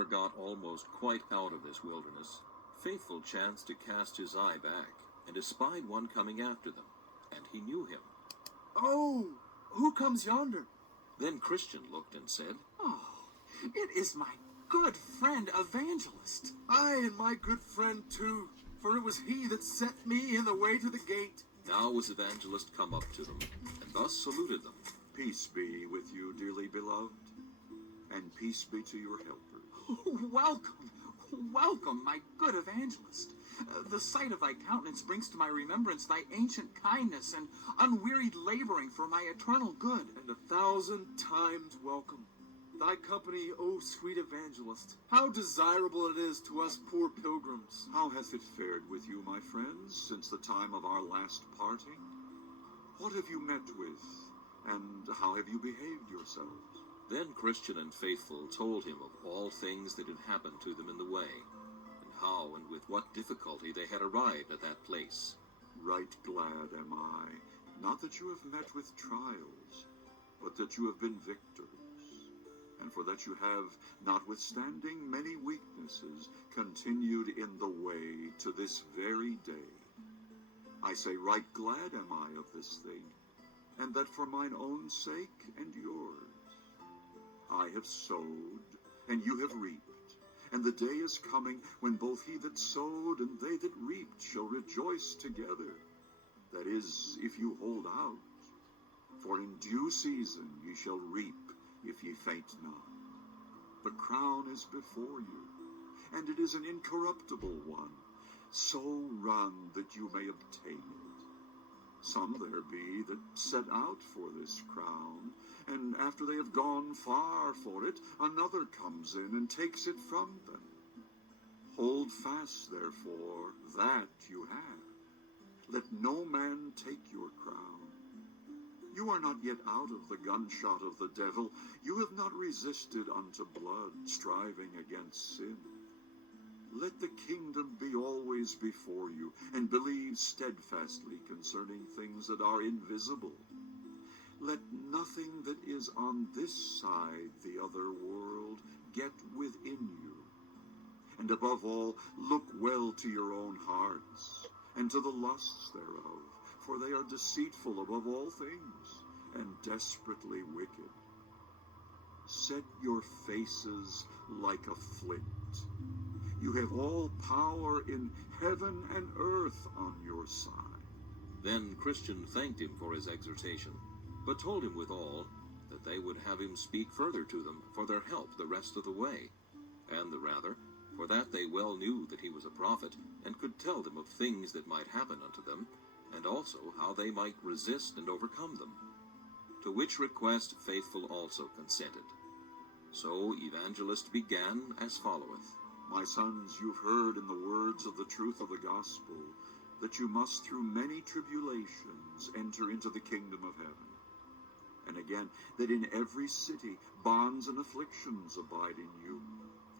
were got almost quite out of this wilderness, Faithful chanced to cast his eye back, and espied one coming after them, and he knew him. "Oh, who comes yonder?" Then Christian looked and said, "Oh, it is my good friend Evangelist." "Aye, and my good friend too, for it was he that set me in the way to the gate." Now was Evangelist come up to them, and thus saluted them. Peace be with you, dearly beloved, and peace be to your helpers. Welcome, welcome, my good Evangelist. The sight of thy countenance brings to my remembrance thy ancient kindness and unwearied laboring for my eternal good. And 1,000 times welcome. Thy company, O sweet Evangelist, how desirable it is to us poor pilgrims. How hath it fared with you, my friends, since the time of our last parting? What have you met with, and how have you behaved yourselves? Then Christian and Faithful told him of all things that had happened to them in the way, and how and with what difficulty they had arrived at that place. Right glad am I, not that you have met with trials, but that you have been victors, and for that you have, notwithstanding many weaknesses, continued in the way to this very day. I say, right glad am I of this thing, and that for mine own sake and yours. I have sowed, and you have reaped, and the day is coming when both he that sowed and they that reaped shall rejoice together. That is, if you hold out. For in due season ye shall reap, if ye faint not. The crown is before you, and it is an incorruptible one. So run that you may obtain it. Some there be that set out for this crown, and after they have gone far for it, another comes in and takes it from them. Hold fast, therefore, that you have. Let no man take your crown. You are not yet out of the gunshot of the devil. You have not resisted unto blood, striving against sin. Let the kingdom be always before you, and believe steadfastly concerning things that are invisible. Let nothing that is on this side the other world get within you. And above all, look well to your own hearts, and to the lusts thereof, for they are deceitful above all things, and desperately wicked. Set your faces like a flint. You have all power in heaven and earth on your side. Then Christian thanked him for his exhortation, but told him withal that they would have him speak further to them for their help the rest of the way, and the rather, for that they well knew that he was a prophet, and could tell them of things that might happen unto them, and also how they might resist and overcome them. To which request Faithful also consented. So Evangelist began as followeth. My sons, you've heard in the words of the truth of the gospel, that you must through many tribulations enter into the kingdom of heaven. And again, that in every city bonds and afflictions abide in you.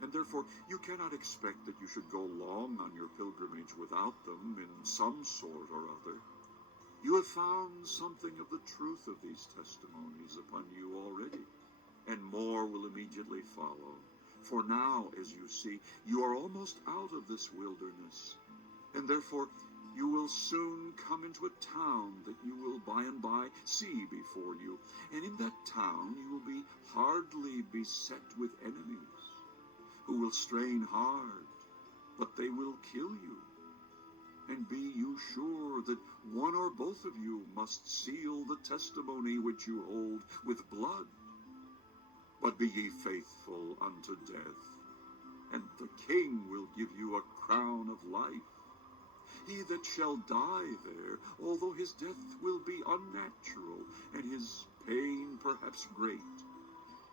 And therefore you cannot expect that you should go long on your pilgrimage without them in some sort or other. You have found something of the truth of these testimonies upon you already, and more will immediately follow. For now, as you see, you are almost out of this wilderness, and therefore you will soon come into a town that you will by and by see before you, and in that town you will be hardly beset with enemies, who will strain hard, but they will kill you. And be you sure that one or both of you must seal the testimony which you hold with blood. But be ye faithful unto death, and the King will give you a crown of life. He that shall die there, although his death will be unnatural, and his pain perhaps great,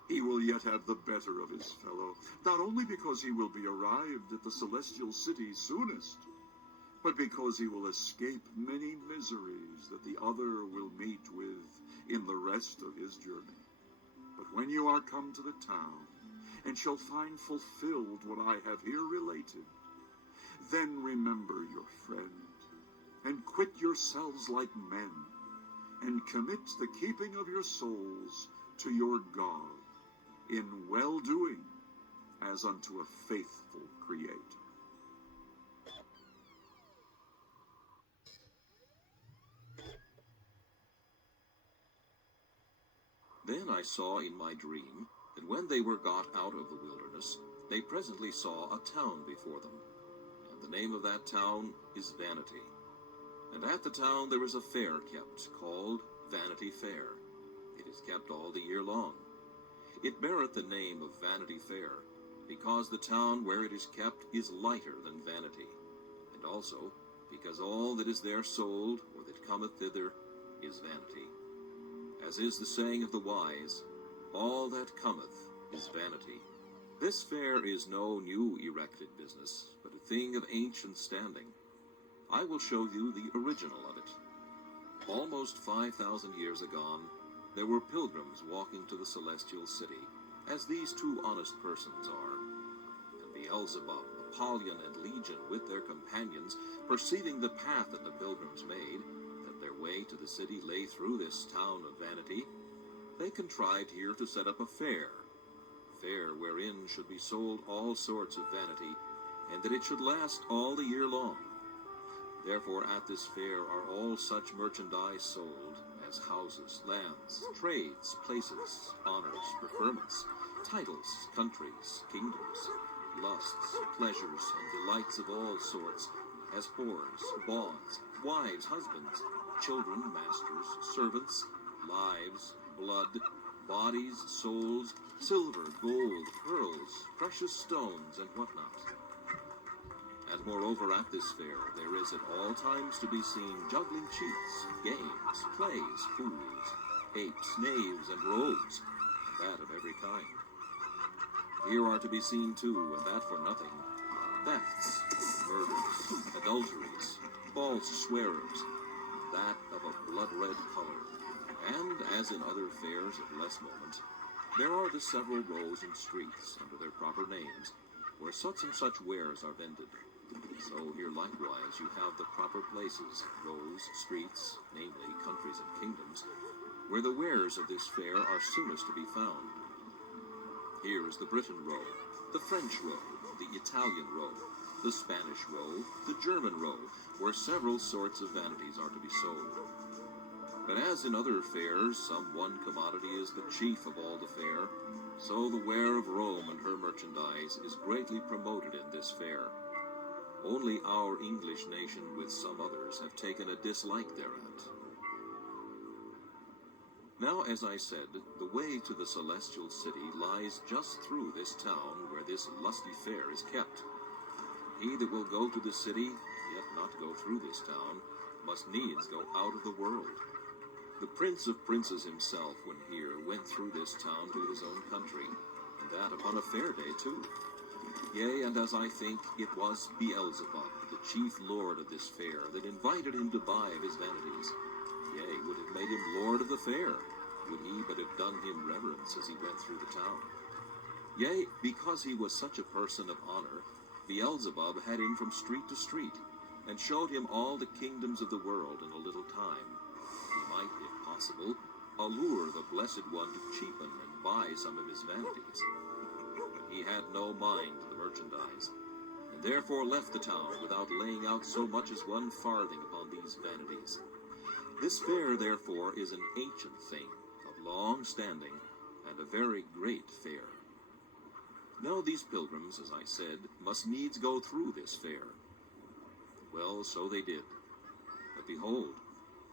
he will yet have the better of his fellow, not only because he will be arrived at the celestial city soonest, but because he will escape many miseries that the other will meet with in the rest of his journey. But when you are come to the town, and shall find fulfilled what I have here related, then remember your friend, and quit yourselves like men, and commit the keeping of your souls to your God in well-doing as unto a faithful Creator. Then I saw in my dream that when they were got out of the wilderness, they presently saw a town before them, and the name of that town is Vanity. And at the town there is a fair kept, called Vanity Fair. It is kept all the year long. It beareth the name of Vanity Fair, because the town where it is kept is lighter than vanity, and also because all that is there sold, or that cometh thither, is vanity. As is the saying of the wise, all that cometh is vanity. This fair is no new erected business, but a thing of ancient standing. I will show you the original of it. Almost 5,000 years agone, there were pilgrims walking to the celestial city, as these two honest persons are. And Beelzebub, Apollyon, and Legion, with their companions, perceiving the path that the pilgrims made, that their way to the city lay through this town of vanity, they contrived here to set up a fair wherein should be sold all sorts of vanity, and that it should last all the year long. Therefore at this fair are all such merchandise sold, as houses, lands, trades, places, honors, preferments, titles, countries, kingdoms, lusts, pleasures, and delights of all sorts, as whores, bawds, wives, husbands, children, masters, servants, lives, blood, bodies, souls, silver, gold, pearls, precious stones, and whatnot. And moreover at this fair there is at all times to be seen juggling cheats, games, plays, fools, apes, knaves, and rogues, and that of every kind. Here are to be seen too, and that for nothing, thefts, murders, adulteries, false swearers, that of a blood-red color. And, as in other fairs of less moment, there are the several rows and streets, under their proper names, where such and such wares are vended. So here likewise you have the proper places, rows, streets, namely countries and kingdoms, where the wares of this fair are soonest to be found. Here is the Briton row, the French row, the Italian row, the Spanish row, the German row, where several sorts of vanities are to be sold. But as in other fairs, some one commodity is the chief of all the fair, so the ware of Rome and her merchandise is greatly promoted in this fair. Only our English nation, with some others, have taken a dislike thereat. Now, as I said, the way to the celestial city lies just through this town where this lusty fair is kept. He that will go to the city, yet not go through this town, must needs go out of the world. The Prince of Princes himself, when here, went through this town to his own country, and that upon a fair day too. Yea, and as I think, it was Beelzebub, the chief lord of this fair, that invited him to buy of his vanities. Yea, would have made him lord of the fair, would he but have done him reverence as he went through the town. Yea, because he was such a person of honor, Beelzebub had him from street to street, and showed him all the kingdoms of the world in a little time. He might, if possible, allure the Blessed One to cheapen and buy some of his vanities. But he had no mind to the merchandise, and therefore left the town without laying out so much as one farthing upon these vanities. This fair, therefore, is an ancient thing, of long standing, and a very great fair. Now these pilgrims, as I said, must needs go through this fair. Well, so they did. But behold,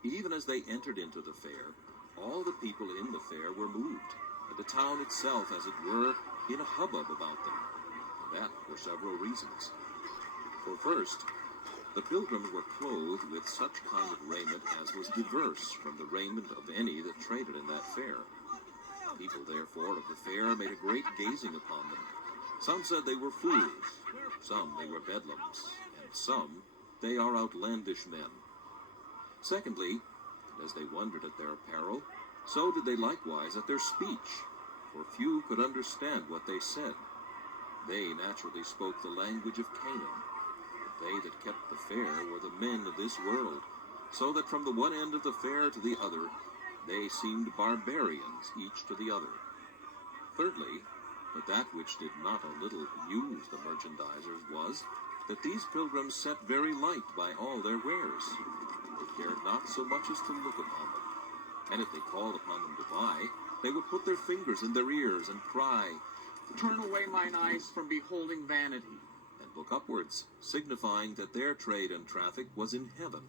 even as they entered into the fair, all the people in the fair were moved, and the town itself, as it were, in a hubbub about them, and that for several reasons. For first, the pilgrims were clothed with such kind of raiment as was diverse from the raiment of any that traded in that fair. People, therefore, of the fair made a great gazing upon them. Some said they were fools, some they were bedlams, and some they are outlandish men. Secondly, as they wondered at their apparel, so did they likewise at their speech, for few could understand what they said. They naturally spoke the language of Canaan. They that kept the fair were the men of this world, so that from the one end of the fair to the other, they seemed barbarians each to the other. Thirdly, But that which did not a little amuse the merchandisers was that these pilgrims set very light by all their wares. They cared not so much as to look upon them, and if they called upon them to buy, they would put their fingers in their ears and cry, Turn away mine eyes from beholding vanity. and look upwards, signifying that their trade and traffic was in heaven.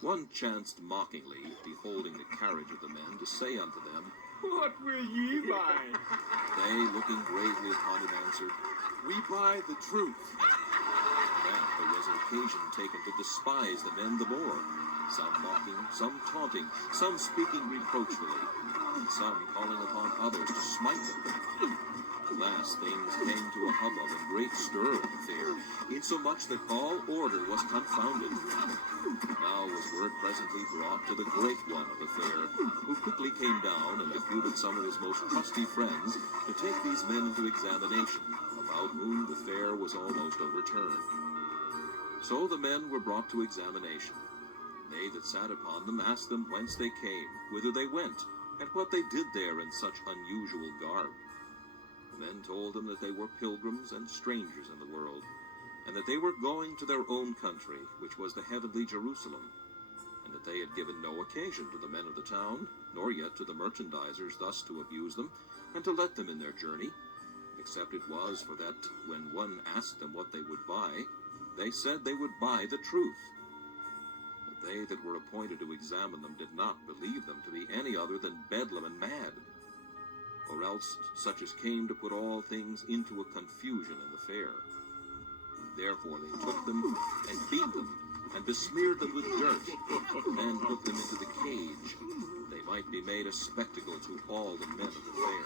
One chanced mockingly, beholding the carriage of the men, to say unto them, What will ye buy? They, looking gravely upon him, answered, We buy the truth. that there was an occasion taken to despise the men the more, some mocking, some taunting, some speaking reproachfully, and some calling upon others to smite them. At last things came to a hubbub and great stir at the fair, insomuch that all order was confounded. Now was word presently brought to the great one of the fair, who quickly came down and deputed some of his most trusty friends to take these men into examination, about whom the fair was almost overturned. So the men were brought to examination. They that sat upon them asked them whence they came, whither they went, and what they did there in such unusual garb. The men told them that they were pilgrims and strangers in the world, and that they were going to their own country, which was the heavenly Jerusalem, and that they had given no occasion to the men of the town, nor yet to the merchandisers thus to abuse them, and to let them in their journey, except it was for that when one asked them what they would buy, they said they would buy the truth. But they that were appointed to examine them did not believe them to be any other than bedlam and mad, or else such as came to put all things into a confusion in the fair. Therefore they took them and beat them, and besmeared them with dirt, and put them into the cage, that they might be made a spectacle to all the men of the fair.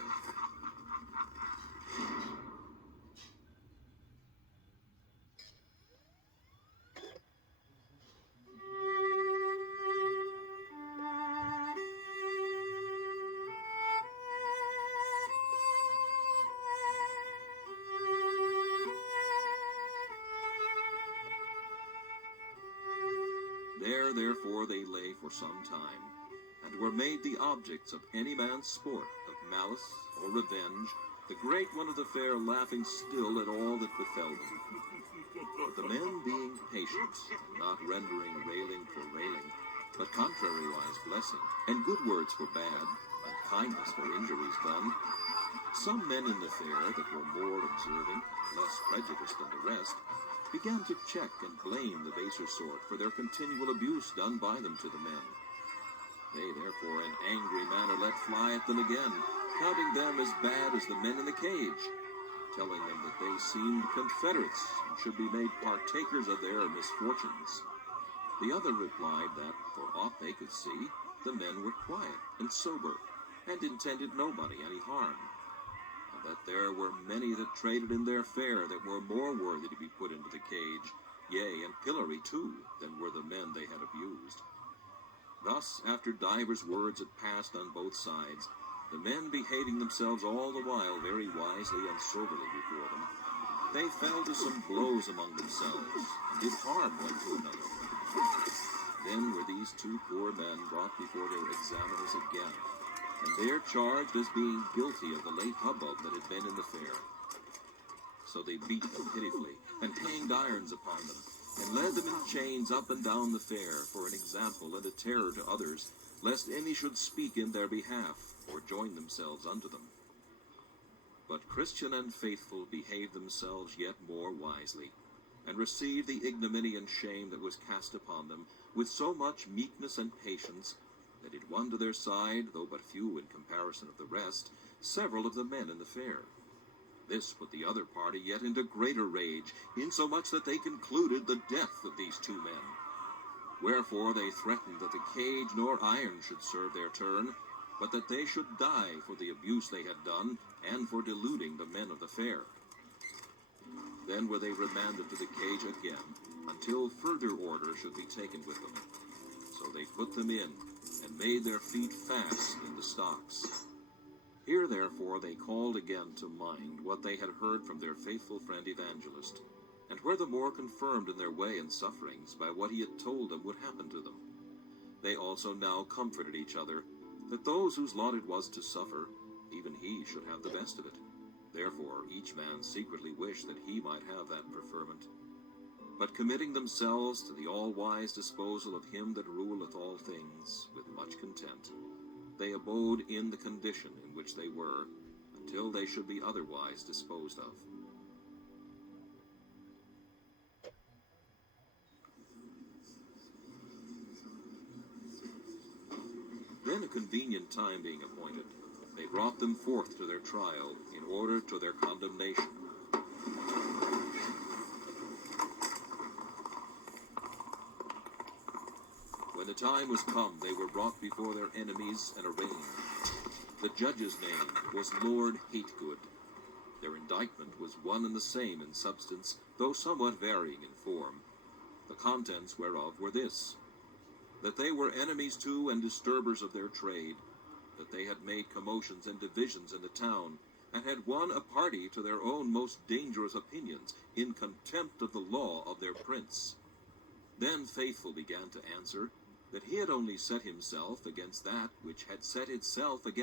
There, therefore, they lay for some time, and were made the objects of any man's sport, of malice or revenge, the great one of the fair laughing still at all that befell them. But the men being patient, and not rendering railing for railing, but contrariwise blessing, and good words for bad, and kindness for injuries done, some men in the fair that were more observing, less prejudiced than the rest, began to check and blame the baser sort for their continual abuse done by them to the men. They therefore in angry manner let fly at them again, counting them as bad as the men in the cage, telling them that they seemed confederates and should be made partakers of their misfortunes. The other replied that, for aught they could see, the men were quiet and sober, and intended nobody any harm, and that there were many that traded in their fare that were more worthy to be put into the cage, yea, and pillory too, than were the men they had abused. Thus, after divers words had passed on both sides, the men behaving themselves all the while very wisely and soberly before them, they fell to some blows among themselves, and did harm one to another. Then were these two poor men brought before their examiners again, and they are charged as being guilty of the late hubbub that had been in the fair. So they beat them pitifully, and hanged irons upon them, and led them in chains up and down the fair, for an example and a terror to others, lest any should speak in their behalf, or join themselves unto them. But Christian and faithful behaved themselves yet more wisely, and received the ignominy and shame that was cast upon them, with so much meekness and patience, that it won to their side, though but few in comparison of the rest, several of the men in the fair. This put the other party yet into greater rage, insomuch that they concluded the death of these two men. Wherefore they threatened that the cage nor iron should serve their turn, but that they should die for the abuse they had done, and for deluding the men of the fair. Then were they remanded to the cage again, until further order should be taken with them. So they put them in, and made their feet fast in the stocks. Here therefore they called again to mind what they had heard from their faithful friend Evangelist, and were the more confirmed in their way and sufferings by what he had told them would happen to them. They also now comforted each other, that those whose lot it was to suffer, even he should have the best of it. Therefore each man secretly wished that he might have that preferment. But committing themselves to the all-wise disposal of him that ruleth all things, with much content, they abode in the condition in which they were, until they should be otherwise disposed of. Then a convenient time being appointed, they brought them forth to their trial, in order to their condemnation. When the time was come, they were brought before their enemies and arraigned. The judge's name was Lord Hategood. Their indictment was one and the same in substance, though somewhat varying in form. The contents whereof were this: that they were enemies to and disturbers of their trade, that they had made commotions and divisions in the town, and had won a party to their own most dangerous opinions, in contempt of the law of their prince. Then Faithful began to answer that he had only set himself against that which had set itself against